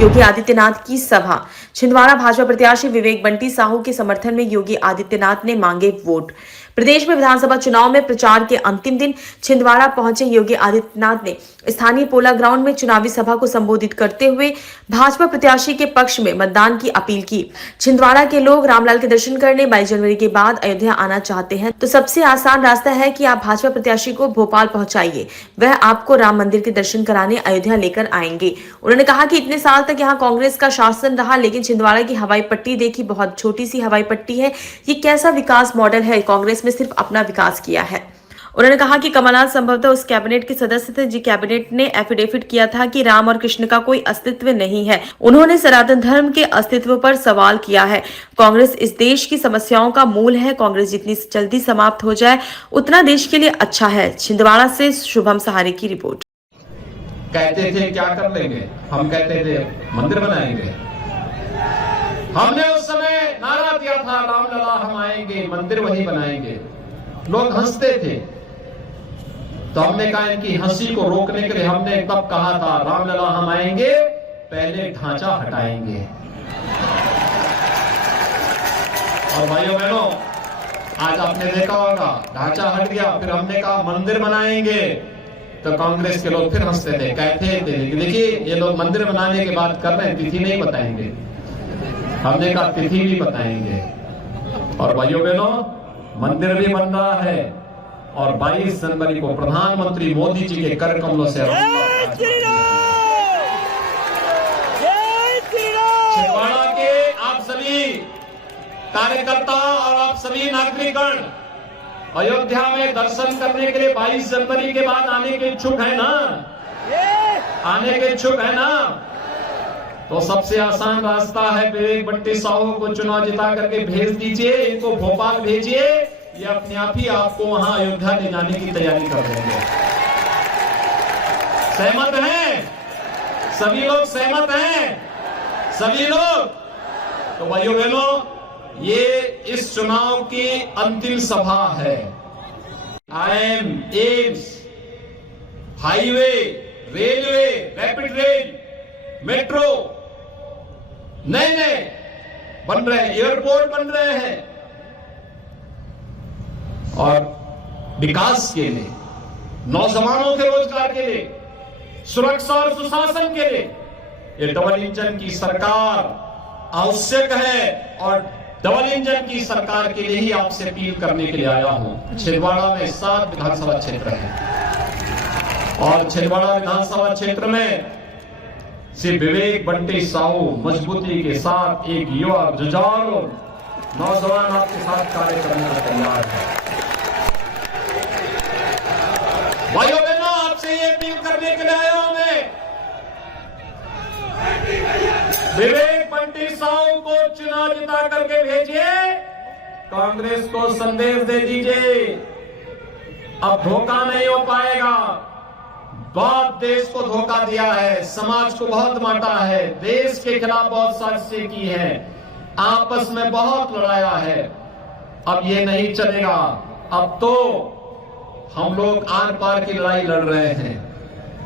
योगी आदित्यनाथ की सभा। छिंदवाड़ा भाजपा प्रत्याशी विवेक बंटी साहू के समर्थन में योगी आदित्यनाथ ने मांगे वोट। प्रदेश में विधानसभा चुनाव में प्रचार के अंतिम दिन छिंदवाड़ा पहुंचे योगी आदित्यनाथ ने स्थानीय पोला ग्राउंड में चुनावी सभा को संबोधित करते हुए भाजपा प्रत्याशी के पक्ष में मतदान की अपील की। छिंदवाड़ा के लोग रामलाल के दर्शन करने 22 जनवरी के बाद अयोध्या आना चाहते हैं तो सबसे आसान रास्ता है कि आप भाजपा प्रत्याशी को भोपाल पहुंचाइए, वह आपको राम मंदिर के दर्शन कराने अयोध्या लेकर आएंगे। उन्होंने कहा कि इतने साल तक यहाँ कांग्रेस का शासन रहा, लेकिन छिंदवाड़ा की हवाई पट्टी देखी, बहुत छोटी सी हवाई पट्टी है। ये कैसा विकास मॉडल है? कांग्रेस में सिर्फ अपना विकास किया है। उन्होंने कहा कि कमलनाथ संभवतः उस कैबिनेट के सदस्य थे जी कैबिनेट ने एफिडेविट किया था कि राम और कृष्ण का कोई अस्तित्व नहीं है। उन्होंने सनातन धर्म के अस्तित्व पर सवाल किया है। कांग्रेस इस देश की समस्याओं का मूल है। कांग्रेस जितनी जल्दी समाप्त हो जाए उतना देश के लिए अच्छा है। छिंदवाड़ा से शुभम सहारे की रिपोर्ट। कहते थे क्या कर लेंगे, हम कहते थे मंदिर बनाएंगे। हमने उस समय नारा दिया था रामलला हम आएंगे, मंदिर वही बनाएंगे। लोग हंसते थे तो हमने कहा इनकी हंसी को रोकने के लिए हमने तब कहा था रामलला हम आएंगे, पहले ढांचा हटाएंगे। और भाइयों बहनों, आज आपने देखा होगा ढांचा हट गया, फिर हमने कहा मंदिर बनाएंगे तो कांग्रेस के लोग फिर हंसते थे, कहते थे देखिए ये लोग मंदिर बनाने के बाद कर रहे हैं, तिथि नहीं बताएंगे। हमने कहा तिथि भी बताएंगे। और भाइयों बहनों, मंदिर भी बन रहा है और 22 जनवरी को प्रधानमंत्री मोदी जी के कर कमलों से छिंदवाड़ा के आप सभी कार्यकर्ता और आप सभी नागरिकगण अयोध्या में दर्शन करने के लिए 22 जनवरी के बाद आने के इच्छुक है ना? आने के इच्छुक है ना? तो सबसे आसान रास्ता है विवेक बंटी साहू को चुनाव जिता करके भेज दीजिए, इनको भोपाल भेजिए, ये अपने आप ही आपको वहां अयोध्या ले जाने की तैयारी कर देंगे। सहमत हैं? सभी लोग सहमत हैं? सभी लोग? तो भाइयों बहनों, ये इस चुनाव की अंतिम सभा है। IIM, AIIMS, highway, railway, rapid rail, metro नए बन रहे हैं, एयरपोर्ट बन रहे हैं और विकास के लिए, नौजवानों के रोजगार के लिए, सुरक्षा और सुशासन के लिए ये डबल इंजन की सरकार आवश्यक है। और डबल इंजन की सरकार के लिए ही आपसे अपील करने के लिए आया हूं। छिंदवाड़ा में 7 विधानसभा क्षेत्र है और छिंदवाड़ा विधानसभा क्षेत्र में श्री विवेक बंटी साहू मजबूती के साथ एक युवा जुझारू नौजवान आपके साथ कार्य करने को तैयार है। भाइयों बहनों, आपसे ये अपील करने के लिए आया हूं मैं, विवेक बंटी साहू को चुनाव जिता करके भेजिए, कांग्रेस को संदेश दे दीजिए अब धोखा नहीं हो पाएगा। बहुत देश को धोखा दिया है, समाज को बहुत बांटा है, देश के खिलाफ बहुत साजिशें की है, आपस में बहुत लड़ाया है। अब ये नहीं चलेगा। अब तो हम लोग आर पार की लड़ाई लड़ रहे हैं,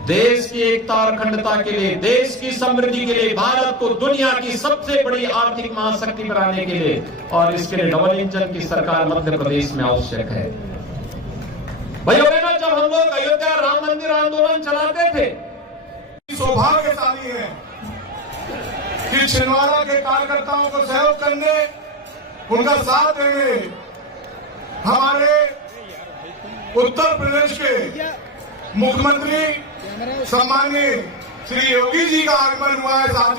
देश की एकता और अखंडता के लिए, देश की समृद्धि के लिए, भारत को दुनिया की सबसे बड़ी आर्थिक महाशक्ति बनाने के लिए। और इसके लिए डबल इंजन की सरकार मध्य प्रदेश में आवश्यक है। भाइयों बहनों, जब हम लोग अयोध्या राम मंदिर आंदोलन चलाते थे, सौभाग्यशाली है कि छिंदवाड़ा के कार्यकर्ताओं को सहयोग करने, उनका साथ देने हमारे उत्तर प्रदेश के मुख्यमंत्री सम्माननीय श्री योगी जी का आगमन हुआ है। साथियों,